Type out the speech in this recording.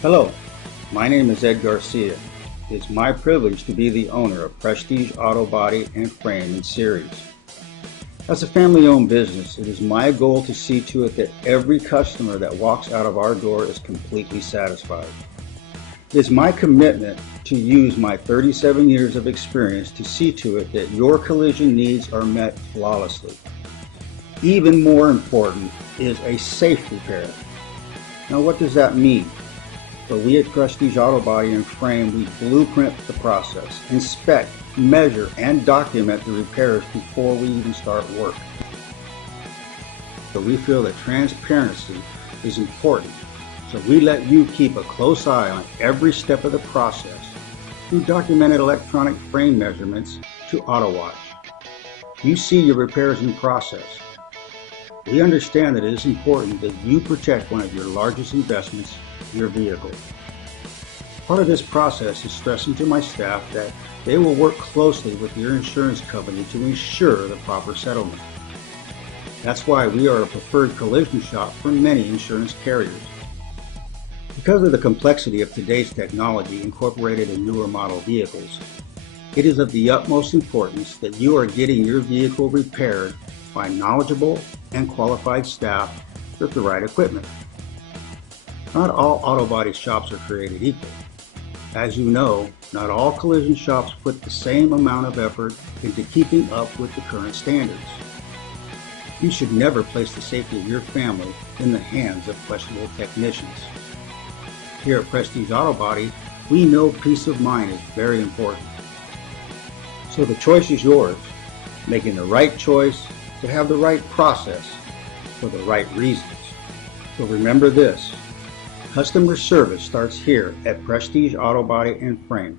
Hello, my name is Ed Garcia. It's my privilege to be the owner of Prestige Auto Body and Frame in Ceres. As a family-owned business, it is my goal to see to it that every customer that walks out of our door is completely satisfied. It is my commitment to use my 37 years of experience to see to it that your collision needs are met flawlessly. Even more important is a safe repair. Now, what does that mean? But we at Prestige Auto Body and Frame, we blueprint the process, inspect, measure, and document the repairs before we even start work. So we feel that transparency is important, so we let you keep a close eye on every step of the process through documented electronic frame measurements to AutoWatch. You see your repairs in process. We understand that it is important that you protect one of your largest investments, your vehicle. Part of this process is stressing to my staff that they will work closely with your insurance company to ensure the proper settlement. That's why we are a preferred collision shop for many insurance carriers. Because of the complexity of today's technology incorporated in newer model vehicles, it is of the utmost importance that you are getting your vehicle repaired by knowledgeable and qualified staff with the right equipment. Not all auto body shops are created equal. As you know, not all collision shops put the same amount of effort into keeping up with the current standards. You should never place the safety of your family in the hands of questionable technicians. Here at Prestige Auto Body, we know peace of mind is very important. So the choice is yours, making the right choice to have the right process for the right reasons. So remember this, customer service starts here at Prestige Auto Body and Frame.